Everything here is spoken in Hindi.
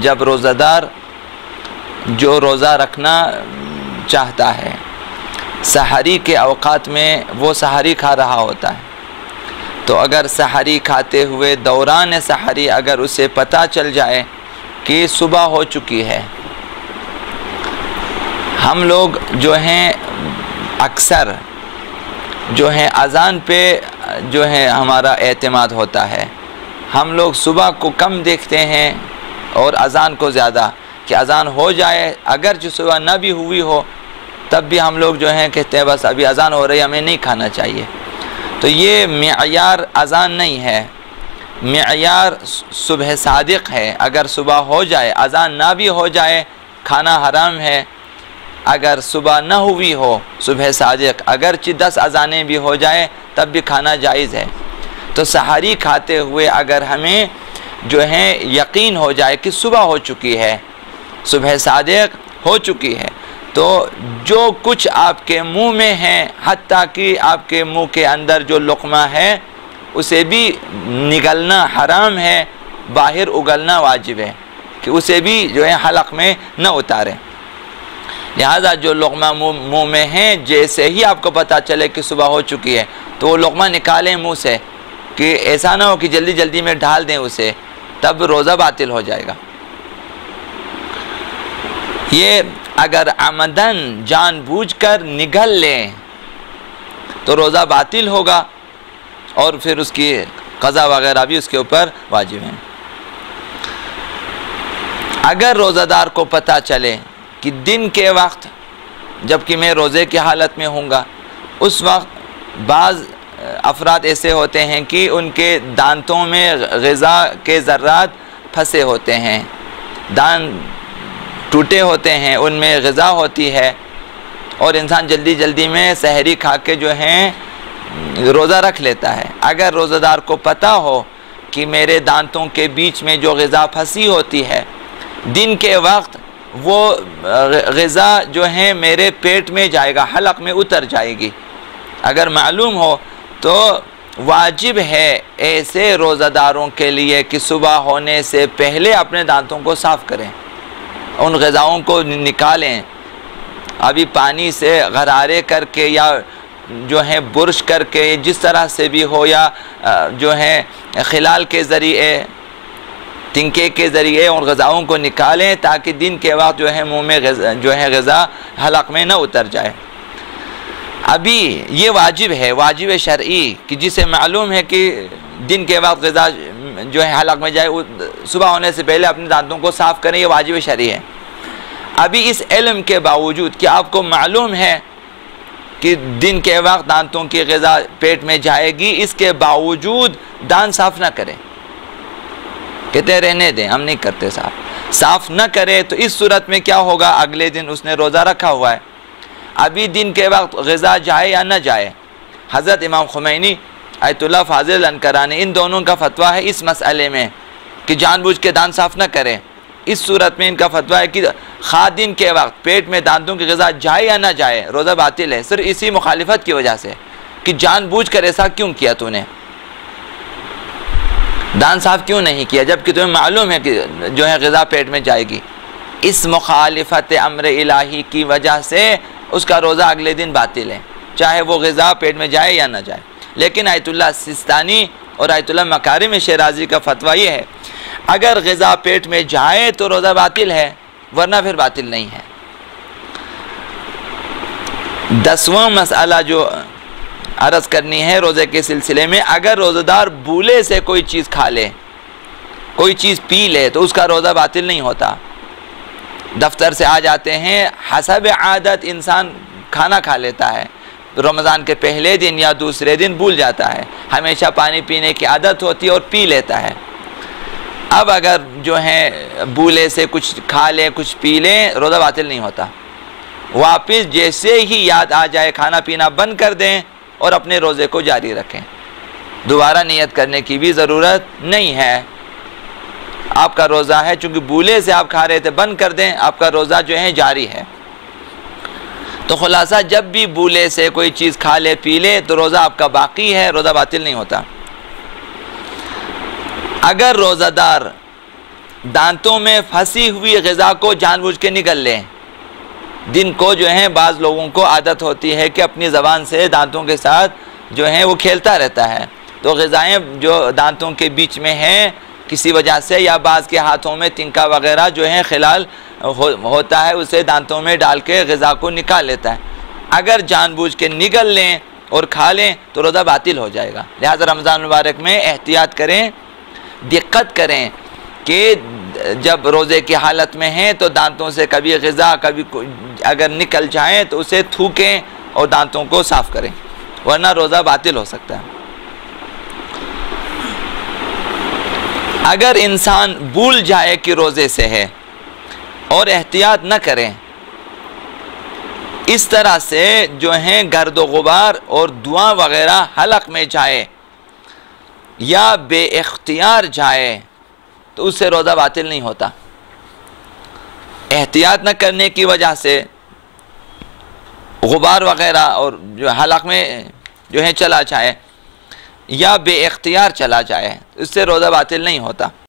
जब रोज़ादार जो रोज़ा रखना चाहता है, सहरी के औक़ात में वो सहरी खा रहा होता है, तो अगर सहरी खाते हुए दौरान सहरी अगर उसे पता चल जाए कि सुबह हो चुकी है, हम लोग जो हैं अक्सर जो है अज़ान पे जो है हमारा एतमाद होता है। हम लोग सुबह को कम देखते हैं और अज़ान को ज़्यादा, कि अज़ान हो जाए, अगर जो सुबह ना भी हुई हो तब भी हम लोग जो हैं कहते हैं बस अभी अज़ान हो रही है, हमें नहीं खाना चाहिए। तो ये मियार अज़ान नहीं है, मियार सुबह सादिक है। अगर सुबह हो जाए, अज़ान ना भी हो जाए, खाना हराम है। अगर सुबह ना हुई हो सुबह सादिक, अगरचे 10 अज़ानें भी हो जाए तब भी खाना जायज़ है। तो सहरी खाते हुए अगर हमें जो है यकीन हो जाए कि सुबह हो चुकी है, सुबह सादिक हो चुकी है, तो जो कुछ आपके मुंह में है, हत्ता कि आपके मुंह के अंदर जो लुक़मा है उसे भी निगलना हराम है, बाहर उगलना वाजिब है, कि उसे भी जो है हलक में न उतारें। लिहाजा जो लुक़मा मुंह में है, जैसे ही आपको पता चले कि सुबह हो चुकी है तो वो लुक़मा निकालें मुंह से, कि ऐसा ना हो कि जल्दी जल्दी में ढाल दें उसे, तब रोज़ा बातिल हो जाएगा। ये अगर आमदन जानबूझकर निगल लें तो रोज़ा बातिल होगा और फिर उसकी क़ज़ा वगैरह भी उसके ऊपर वाजिब है। अगर रोज़ादार को पता चले कि दिन के वक्त जबकि मैं रोज़े की हालत में हूँगा, उस वक्त बाज़ अफराद ऐसे होते हैं कि उनके दांतों में ग़िज़ा के ज़र्रात फंसे होते हैं, दांत टूटे होते हैं, उनमें ग़िज़ा होती है और इंसान जल्दी जल्दी में सहरी खा के जो हैं रोज़ा रख लेता है। अगर रोज़ादार को पता हो कि मेरे दांतों के बीच में जो ग़िज़ा फंसी होती है, दिन के वक्त वो ग़िज़ा जो है मेरे पेट में जाएगा, हलक में उतर जाएगी, अगर मालूम हो तो वाजिब है ऐसे रोज़ादारों के लिए कि सुबह होने से पहले अपने दांतों को साफ़ करें, उन ग़िज़ाओं को निकालें। अभी पानी से गरारे करके या जो है बुर्श करके, जिस तरह से भी हो, या जो है खिलाल के ज़रिए, तिनके के ज़रिए उन ग़िज़ाओं को निकालें ताकि दिन के वक्त जो है मुँह में जो है ग़िज़ा हलक में न उतर जाए। अभी ये वाजिब है, वाजिब शरई, कि जिसे मालूम है कि दिन के वक्त ग़िज़ा जो है हलक में जाए, सुबह होने से पहले अपने दांतों को साफ़ करें, ये वाजिब शरई है। अभी इस इल्म के बावजूद कि आपको मालूम है कि दिन के वक्त दांतों की ग़िज़ा पेट में जाएगी, इसके बावजूद दांत साफ़ ना करें, कहते रहने दें, हम नहीं करते साफ़ न करे, तो इस सूरत में क्या होगा, अगले दिन उसने रोज़ा रखा हुआ है, अभी दिन के वक्त ग़िज़ा जाए या न जाए। हज़रत इमाम खुमैनी आयतुल्लाह फाज़िल अनकरानी, इन दोनों का फतवा है इस मसले में कि जानबूझ के दांत साफ़ न करें। इस सूरत में इनका फतवा है कि खा दिन के वक्त पेट में दांतों की ग़िज़ा जाए या ना जाए, रोज़ा बातिल है, सिर्फ इसी मुखालिफत की वजह से कि जानबूझ कर ऐसा क्यों किया तूने, दांत साफ़ क्यों नहीं किया, जबकि तुम्हें मालूम है कि जो है ग़िज़ा पेट में जाएगी। इस मुखालिफत अम्र इलाही की वजह से उसका रोज़ा अगले दिन बातिल है, चाहे वो ग़िज़ा पेट में जाए या ना जाए। लेकिन आयतुल्लाह सिस्तानी और आयतुल्लाह मकारिम शिराजी का फतवा ये है, अगर ग़िज़ा पेट में जाए तो रोज़ा बातिल है, वरना फिर बातिल नहीं है। 10वां मसला जो अर्ज़ करनी है रोज़े के सिलसिले में, अगर रोज़ेदार भूले से कोई चीज़ खा ले, कोई चीज़ पी ले, तो उसका रोज़ा बातिल नहीं होता। दफ्तर से आ जाते हैं, हसब आदत इंसान खाना खा लेता है, रमज़ान के पहले दिन या दूसरे दिन भूल जाता है, हमेशा पानी पीने की आदत होती है और पी लेता है। अब अगर जो है भूले से कुछ खा ले, कुछ पी ले, रोज़ा बातिल नहीं होता। वापस जैसे ही याद आ जाए खाना पीना बंद कर दें और अपने रोज़े को जारी रखें, दोबारा नियत करने की भी ज़रूरत नहीं है। आपका रोज़ा है, चूँकि भूले से आप खा रहे थे, बंद कर दें, आपका रोज़ा जो है जारी है। तो खुलासा, जब भी भूले से कोई चीज़ खा ले पी ले तो रोज़ा आपका बाकी है, रोज़ा बातिल नहीं होता। अगर रोज़ादार दांतों में फंसी हुई ग़िज़ा को जानबूझ के निगल लें। दिन को जो है बाज़ लोगों को आदत होती है कि अपनी ज़बान से दांतों के साथ जो है वो खेलता रहता है, तो ग़िज़ाएँ जो दांतों के बीच में हैं किसी वजह से, या बाज़ के हाथों में तिनका वगैरह जो है खिलाल होता है, उसे दांतों में डाल के ग़िज़ा को निकाल लेता है। अगर जानबूझ के निगल लें और खा लें तो रोज़ा बातिल हो जाएगा। लिहाजा रमज़ान मुबारक में एहतियात करें, दिक्कत करें कि जब रोज़े की हालत में हैं तो दांतों से कभी ग़िज़ा कभी अगर निकल जाए तो उसे थूकें और दांतों को साफ़ करें, वरना रोज़ा बातिल हो सकता है। अगर इंसान भूल जाए कि रोज़े से है और एहतियात न करें, इस तरह से जो हैं गर्दो गुबार और धुआं वगैरह हलक में जाए या बेइख्तियार जाए तो उससे रोज़ा बातिल नहीं होता। एहतियात न करने की वजह से गुबार वगैरह और जो हलक में जो है चला जाए या बेइख्तियार चला जाए, इससे रोज़ा बातिल नहीं होता।